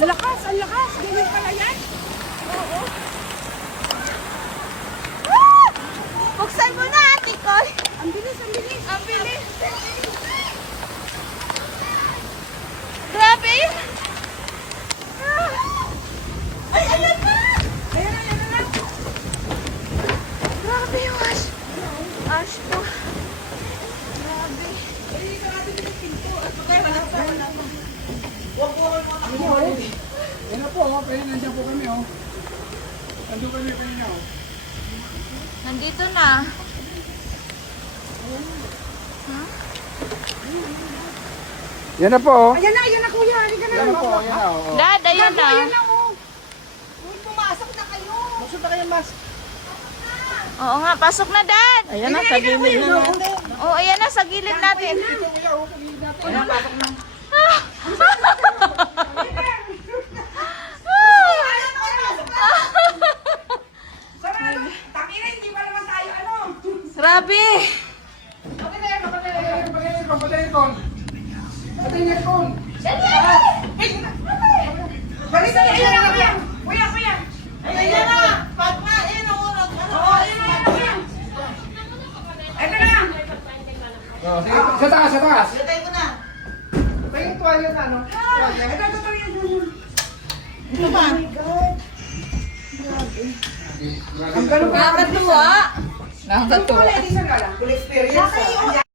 Ang lakas, ang lakas. Ganyan pala yan. Oo. Ah! Buksan mo na, Ate Koy. Ang bilis, ang bilis. Ang bilis. Grabe. Ah! Ay, ayan na. Ayan na, ayan na. Grabe, Wash. Ash po. Grabe. Yan na po, kaya nandiyan po kami, oh. Nandun kami kanina, oh. Nandito na. Yan na po, oh. Ayan na, kuya. Halika na. Yan na po, yan na, oh. Dad, ayan na. Ayan na, oh. Pumasok na kayo. Masunta kayo, mas. Oo nga, pasok na, Dad. Ayan na, sa gilid na natin. Oo, ayan na, sa gilid natin. Takina, hindi pa naman tayo, ano? Grabe. Okay na yan, kapatid. Patay-aircon. Patay-aircon. Dali, dali, ayan na, kuya. Kuya, kuya. Ayan na. Pagma, ayan ang unang. Oo, ayan na, kuya. Ito na. Oh, sige, sa taas, sa taas. Lagay ko na. May tuwalya na, no? Tuwalya. Ito, yan. Ito ba? Ang ganun ka. Nakakatuwa. Ito pala, hindi sa gala. Full experience.